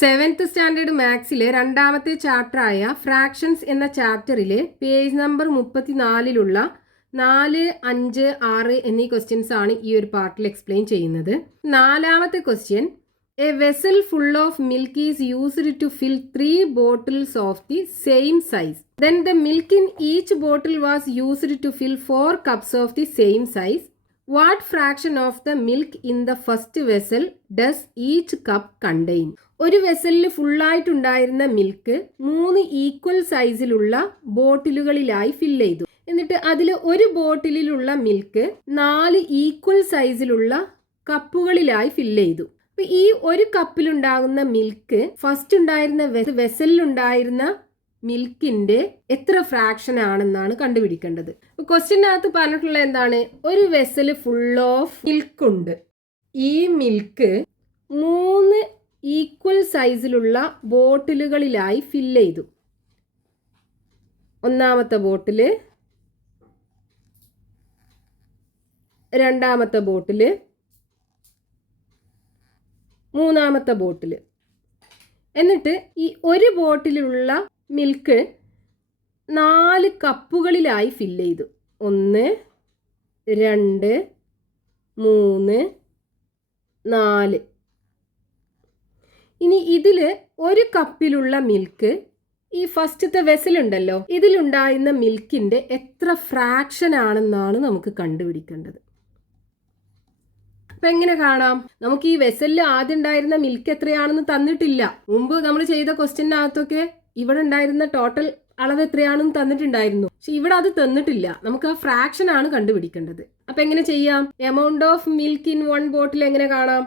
Seventh standard മാത്സിലെ രണ്ടാമത്തെ ചാപ്റ്ററായ fractions എന്ന ചാപ്റ്ററിലെ page number 34 4, 5, 6 എന്നീ ക്വസ്റ്റ്യൻസ് ആണ് ഈ ഒരു പാർട്ടിൽ എക്സ്പ്ലെയിൻ ചെയ്യുന്നത്. നാലാമത്തെ question, a vessel full of milk is used to fill 3 bottles of the same size. Then the milk in each bottle was used to fill 4 cups of the same size. What fraction of the milk in the first vessel does each cup contain? ഒരു വെസലിൽ ഫുള്ളായിട്ടുണ്ടായിരുന്ന milk 3 equal സൈസിലുള്ള ബോട്ടിലുകളിലായി fill ചെയ്തു. എന്നിട്ട് അതിൽ ഒരു ബോട്ടിലുള്ള milk 4 equal സൈസിലുള്ള കപ്പുകളിലായി fill ചെയ്തു. അപ്പൊ ഈ ഒരു കപ്പിലുണ്ടാകുന്ന മിൽക്ക് ഫസ്റ്റ് ഉണ്ടായിരുന്ന വെസലിലുണ്ടായിരുന്ന മിൽക്കിന്റെ എത്ര ഫ്രാക്ഷൻ ആണെന്നാണ് കണ്ടുപിടിക്കേണ്ടത്. ക്വസ്റ്റ്യനകത്ത് പറഞ്ഞിട്ടുള്ള എന്താണ്? ഒരു വെസൽ ഫുൾ ഓഫ് മിൽക്ക് ഉണ്ട്. ഈ മിൽക്ക് 3 ഈക്വൽ സൈസിലുള്ള ബോട്ടിലുകളിലായി ഫില്ല് ചെയ്തു. ഒന്നാമത്തെ ബോട്ടില്, രണ്ടാമത്തെ ബോട്ടില്, മൂന്നാമത്തെ ബോട്ടില്. എന്നിട്ട് ഈ ഒരു ബോട്ടിലുള്ള മിൽക്ക് 4 കപ്പുകളിലായി ഫില്ല് ചെയ്തു. 1, 2, 3, 4. ഇനി ഇതിൽ ഒരു കപ്പിലുള്ള മിൽക്ക്, ഈ ഫസ്റ്റത്തെ വെസലുണ്ടല്ലോ, ഇതിലുണ്ടായിരുന്ന മിൽക്കിന്റെ എത്ര ഫ്രാക്ഷൻ ആണെന്നാണ് നമുക്ക് കണ്ടുപിടിക്കേണ്ടത്. അപ്പൊ എങ്ങനെ കാണാം? നമുക്ക് ഈ വെസലിൽ ആദ്യം ഉണ്ടായിരുന്ന മിൽക്ക് എത്രയാണെന്ന് തന്നിട്ടില്ല. മുമ്പ് നമ്മൾ ചെയ്ത ക്വസ്റ്റ്യനകത്തൊക്കെ ഇവിടെ ഉണ്ടായിരുന്ന ടോട്ടൽ അളവ് എത്രയാണെന്ന് തന്നിട്ടുണ്ടായിരുന്നു. പക്ഷെ ഇവിടെ അത് തന്നിട്ടില്ല. നമുക്ക് ആ ഫ്രാക്ഷൻ ആണ് കണ്ടുപിടിക്കേണ്ടത്. അപ്പൊ എങ്ങനെ ചെയ്യാം? Amount of milk in 1 bottle എങ്ങനെ കാണാം?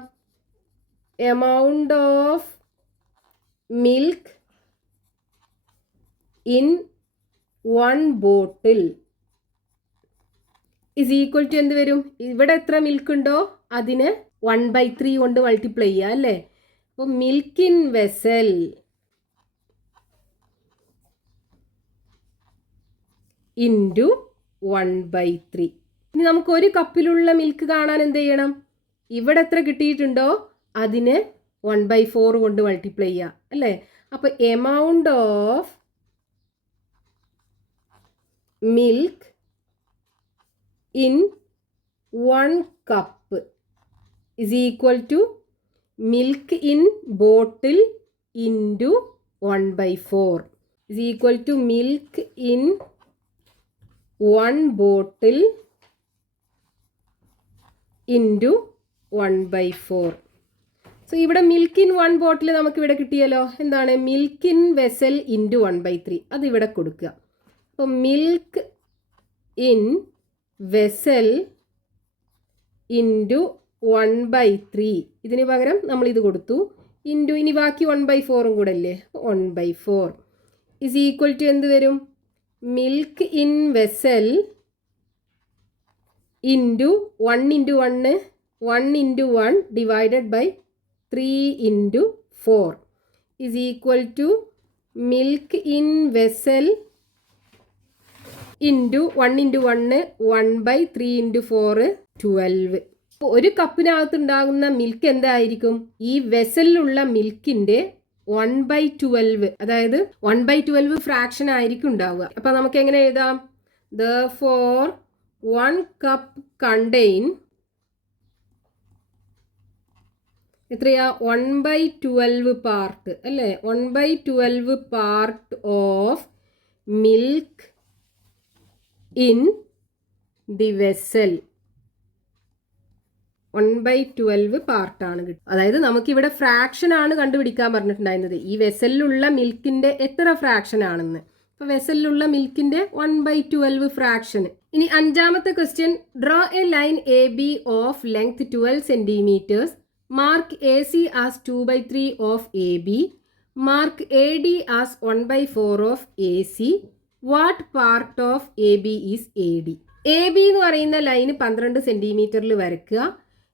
Amount of milk in 1 bottle is equal to എന്ത് വരും? ഇവിടെ എത്ര മിൽക്ക് ഉണ്ടോ അതിന് 1/3 കൊണ്ട് മൾട്ടിപ്ലൈ ചെയ്യുക അല്ലേ? അപ്പോൾ മിൽക്ക് ഇൻ വെസൽ ഇൻറ്റു 1/3. ഇനി നമുക്ക് ഒരു കപ്പിലുള്ള മിൽക്ക് കാണാൻ എന്ത് ചെയ്യണം? ഇവിടെ എത്ര കിട്ടിയിട്ടുണ്ടോ അതിന് 1/4 കൊണ്ട് മൾട്ടിപ്ലൈ ചെയ്യുക അല്ലേ? അപ്പോൾ amount of milk in 1 cup is equal to milk in bottle into 1/4 is equal to milk in 1 bottle into 1/4. So ഇവിടെ മിൽക്ക് ഇൻ 1 ബോട്ടിൽ നമുക്ക് ഇവിടെ കിട്ടിയല്ലോ. എന്താണ്? Milk in vessel into 1/3. അത് ഇവിടെ കൊടുക്കുക. അപ്പോൾ മിൽക്ക് ഇൻ വെസൽ ഇൻറ്റു 1/3. ഇതിന് പകരം നമ്മൾ ഇത് കൊടുത്തു. ഇൻറ്റു ഇനി ബാക്കി 1/4 കൂടെ അല്ലേ? 1/4 ഇസ് ഈക്വൽ ടു എന്ത് വരും? Milk in vessel into 1 into 1 1 into 1 divided by 3 into 4 is equal to milk in vessel into 1 into 1 1/3 into 4 12. ഒരു കപ്പിനകത്ത് ഉണ്ടാകുന്ന മിൽക്ക് എന്തായിരിക്കും? ഈ വെസലിലുള്ള മിൽക്കിന്റെ 1/12, അതായത് 1/12 ഫ്രാക്ഷൻ ആയിരിക്കും ഉണ്ടാവുക. അപ്പൊ നമുക്ക് എങ്ങനെ എഴുതാം? Therefore 1 cup contain എത്രയാ? 1/12 പാർട്ട് അല്ലേ? 1/12 part of milk in the vessel. 1/12 പാർട്ടാണ് കിട്ടും. അതായത് നമുക്കിവിടെ ഫ്രാക്ഷൻ ആണ് കണ്ടുപിടിക്കാൻ പറഞ്ഞിട്ടുണ്ടായിരുന്നത്. ഈ വെസലിലുള്ള മിൽക്കിന്റെ എത്ര ഫ്രാക്ഷൻ ആണെന്ന്. അപ്പൊ വെസലിലുള്ള മിൽക്കിന്റെ 1/12 ഫ്രാക്ഷൻ. ഇനി അഞ്ചാമത്തെ question, draw A line A B of length 12 centimetres. Mark A C as 2/3 of A B. Mark A D as 1/4 of A C. What part of A B is A D? A B എന്ന് പറയുന്ന line 12 സെന്റിമീറ്ററിൽ വരയ്ക്കുക.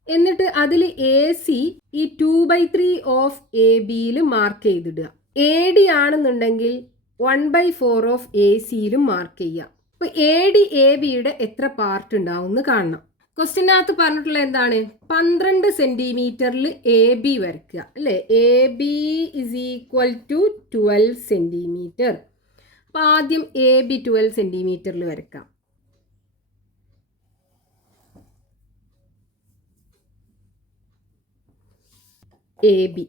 എന്നിട്ട് അതിൽ A C ഈ 2/3 of A ബിയിൽ mark ചെയ്തിടുക. A D ആണെന്നുണ്ടെങ്കിൽ 1/4 of A സിയിലും mark ചെയ്യുക. അപ്പോൾ എ ഡി എ ബിയുടെ എത്ര പാർട്ട് ഉണ്ടാവും എന്ന് കാണണം. ക്വസ്റ്റ്യനകത്ത് പറഞ്ഞിട്ടുള്ള എന്താണ്? 12 സെന്റിമീറ്ററിൽ എ ബി വരയ്ക്കുക അല്ലേ? A B is equal to 12 centimetre. അപ്പോൾ ആദ്യം എ ബി 12 സെൻറ്റിമീറ്ററിൽ വരക്കാം. A B.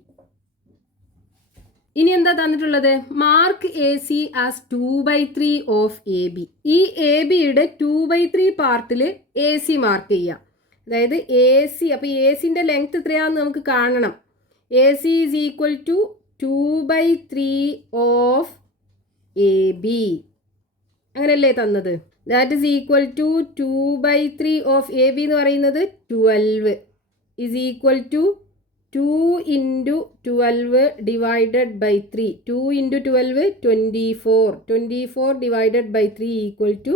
ഇനി എന്താ തന്നിട്ടുള്ളത്? Mark A C as 2/3 of A B. ഈ എ ബിയുടെ 2/3 പാർട്ടിൽ എ സി മാർക്ക് ചെയ്യാം. അതായത് എ സി, അപ്പോൾ എ സിൻ്റെ ലെങ്ത് എത്രയാണെന്ന് നമുക്ക് കാണണം. A C is equal to 2/3 of A B. അങ്ങനെയല്ലേ തന്നത്? That is equal to 2/3 of A B എന്ന് പറയുന്നത് 12 is equal to 2 into 12 divided by 3. 2 into 12 24. 24 divided by 3 equal to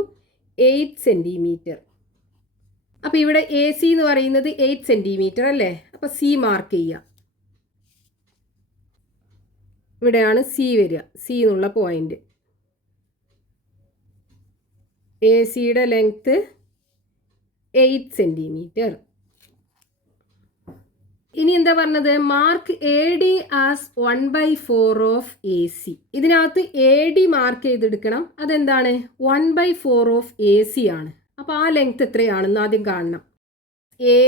8 centimetre. അപ്പോൾ ഇവിടെ എ സി എന്ന് പറയുന്നത് 8 സെൻറ്റിമീറ്റർ അല്ലേ? അപ്പോൾ സി മാർക്ക് ചെയ്യാം. ഇവിടെയാണ് സി വരിക. സി എന്നുള്ള പോയിന്റ്. എ സിയുടെ ലെങ്ത്ത് 8 സെൻറ്റിമീറ്റർ. ഇനി എന്താ പറഞ്ഞത്? Mark A D as 1/4 of A C. ഇതിനകത്ത് എ ഡി മാർക്ക് ചെയ്തെടുക്കണം. അതെന്താണ്? 1/4 ഓഫ് എ സി ആണ്. അപ്പോൾ ആ ലെങ്ത് എത്രയാണെന്ന് ആദ്യം കാണണം. A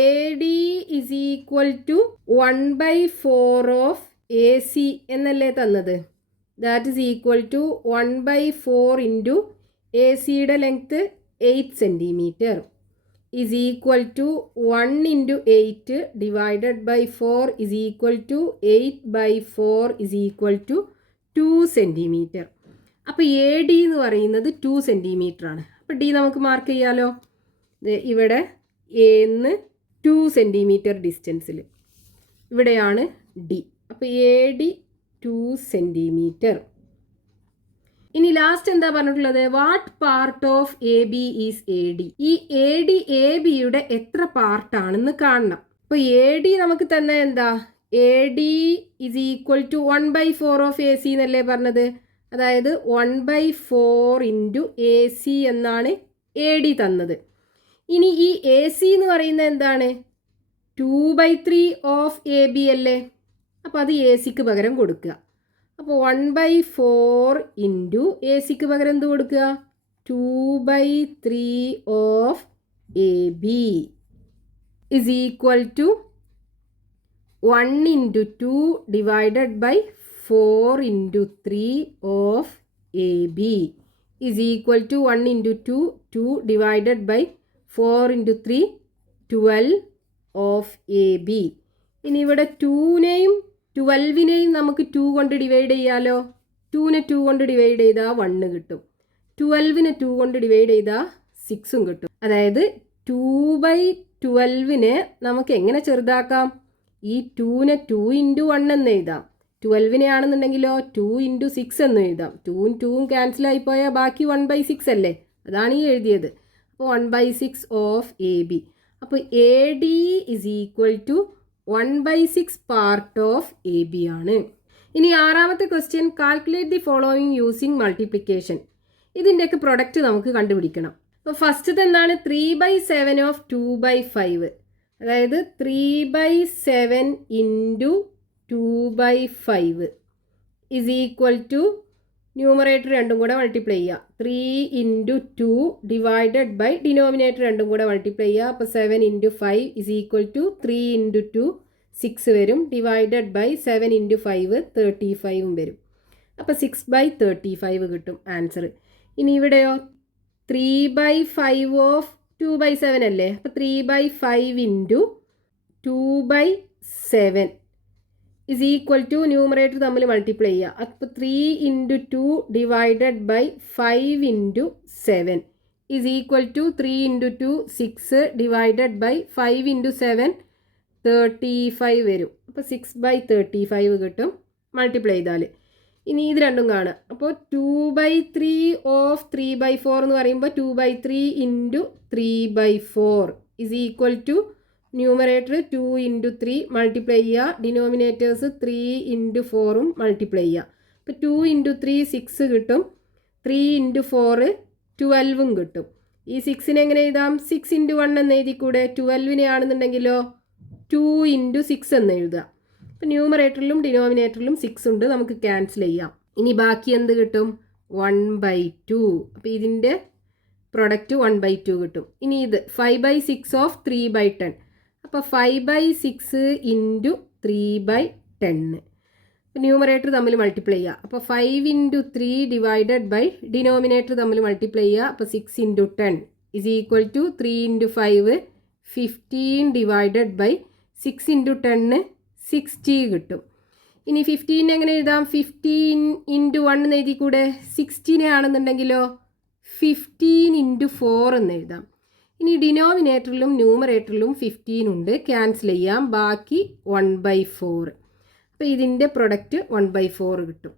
D is equal to 1/4 of A C എന്നല്ലേ തന്നത്? That is equal to 1/4 into A സിയുടെ length 8 centimetre is equal to 1 into 8 divided by 4 is equal to 8/4 is equal to 2 centimetre. അപ്പോൾ എ ഡി എന്ന് പറയുന്നത് 2 centimetre ആണ്. അപ്പോൾ D നമുക്ക് mark ചെയ്യാലോ. ഇവിടെ എന്ന് 2 സെൻറ്റിമീറ്റർ ഡിസ്റ്റൻസിൽ ഇവിടെയാണ് ഡി. അപ്പോൾ എ ഡി 2 സെൻറ്റിമീറ്റർ. ഇനി ലാസ്റ്റ് എന്താ പറഞ്ഞിട്ടുള്ളത്? What part of A B is A D. ഈ എ ഡി എ ബിയുടെ എത്ര പാർട്ടാണെന്ന് കാണണം. അപ്പോൾ എ ഡി നമുക്ക് തന്നെ എന്താ? A D is equal to 1/4 of A C എന്നല്ലേ പറഞ്ഞത്? അതായത് 1/4 ഇൻറ്റു എ സി എന്നാണ് എ ഡി തന്നത്. ഇനി ഈ എ സി എന്ന് പറയുന്നത് എന്താണ്? 2/3 ഓഫ് എ ബി അല്ലേ? അപ്പോൾ അത് എ സിക്ക് പകരം കൊടുക്കുക. അപ്പോൾ 1/4 ഇൻറ്റു എ സിക്ക് പകരം എന്ത് കൊടുക്കുക? 2/3 of A B is equal to 1 into 2 divided by 4 into 3 of AB is equal to 1 into 2, 2 divided by 4 into 3, 12 of AB. ഇനി ഇവിടെ 2നെയും 12നെയും നമുക്ക് 2 കൊണ്ട് ഡിവൈഡ് ചെയ്യാലോ. 2നെ 2 കൊണ്ട് ഡിവൈഡ് ചെയ്താൽ 1 കിട്ടും. 12നെ 2 കൊണ്ട് ഡിവൈഡ് ചെയ്താൽ 6ഉം കിട്ടും. അതായത് 2/12നെ നമുക്ക് എങ്ങനെ ചെറുതാക്കാം? ഈ 2നെ 2 into 1 എന്ന് എഴുതാം. 12നെ ആണെന്നുണ്ടെങ്കിലോ 2 into 6 എന്ന് എഴുതാം. 2ഉം 2ഉം ക്യാൻസൽ ആയിപ്പോയാൽ ബാക്കി 1/6 അല്ലേ? അതാണ് ഈ എഴുതിയത്. അപ്പോൾ 1/6 ഓഫ് എ ബി. അപ്പോൾ A D is equal to 1/6 part of A B ആണ്. ഇനി ആറാമത്തെ question, calculate the following using multiplication. ഇതിൻ്റെയൊക്കെ പ്രൊഡക്റ്റ് നമുക്ക് കണ്ടുപിടിക്കണം. അപ്പോൾ ഫസ്റ്റത്തെ എന്താണ്? 3/7 ഓഫ് 2/5. അതായത് 3/7 into 2/5 is equal to numerator രണ്ടും കൂടെ മൾട്ടിപ്ലൈ ചെയ്യുക. 3 into 2 ഡിവൈഡഡ് ബൈ ഡിനോമിനേറ്റർ രണ്ടും കൂടെ മൾട്ടിപ്ലൈ ചെയ്യുക. അപ്പോൾ 7 into 5 is equal to 3 into 2 6 വരും. ഡിവൈഡഡ് ബൈ 7 into 5 35 വരും. അപ്പോൾ 6/35 കിട്ടും ആൻസർ. ഇനി ഇവിടെയോ 3/5 ഓഫ് 2/7 അല്ലേ? അപ്പോൾ 3/5 into 2/7 is equal to numerator തമ്മിൽ മൾട്ടിപ്ലൈ ചെയ്യുക. അപ്പോൾ 3 into 2 divided by 5 into 7 is equal to 3 into 2 6 divided by 5 into 7 35 വരും. അപ്പോൾ 6/35 കിട്ടും മൾട്ടിപ്ലൈ ചെയ്താൽ. ഇനി ഇത് രണ്ടും കാണുക. അപ്പോൾ 2/3 ഓഫ് 3/4 എന്ന് പറയുമ്പോൾ 2/3 into 3/4 is equal to numerator 2 into 3 multiply ചെയ്യുക. ഡിനോമിനേറ്റേഴ്സ് 3 into 4ഉം മൾട്ടിപ്ലൈ ചെയ്യുക. അപ്പോൾ 2 into 3 6 കിട്ടും. 3 into 4 12ഉം കിട്ടും. ഈ 6നെ എങ്ങനെ എഴുതാം? 6 into 1 എന്ന് എഴുതിക്കൂടെ? 12നെ ആണെന്നുണ്ടെങ്കിലോ 2 into 6 എന്ന് എഴുതുക. അപ്പോൾ ന്യൂമറേറ്ററിലും ഡിനോമിനേറ്ററിലും 6 ഉണ്ട്, നമുക്ക് ക്യാൻസൽ ചെയ്യാം. ഇനി ബാക്കി എന്ത് കിട്ടും? 1/2. അപ്പോൾ ഇതിൻ്റെ പ്രൊഡക്റ്റ് 1/2 കിട്ടും. ഇനി ഇത് 5/6 ഓഫ് 3/10. അപ്പോൾ 5/6 ഇൻറ്റു 3/10. ന്യൂമറേറ്റർ തമ്മിൽ മൾട്ടിപ്ലൈ ചെയ്യുക. അപ്പോൾ 5 ഇൻറ്റു 3 ഡിവൈഡഡ് ബൈ ഡിനോമിനേറ്റർ തമ്മിൽ മൾട്ടിപ്ലൈ ചെയ്യുക. അപ്പോൾ 6 into 10 is equal to 3 into 5 15 divided by 6 into 10 60 കിട്ടും. ഇനി 15 എങ്ങനെ എഴുതാം? 15 ഇൻറ്റു 1 എന്ന് എഴുതി കൂടെ? 16 ആണെന്നുണ്ടെങ്കിലോ 15 ഇൻറ്റു 4 എന്ന് എഴുതാം. ഇനി ഡിനോമിനേറ്ററിലും ന്യൂമറേറ്ററിലും 15 ഉണ്ട്, ക്യാൻസൽ ചെയ്യാം. ബാക്കി 1/4. അപ്പോൾ ഇതിൻ്റെ പ്രൊഡക്റ്റ് 1/4 കിട്ടും.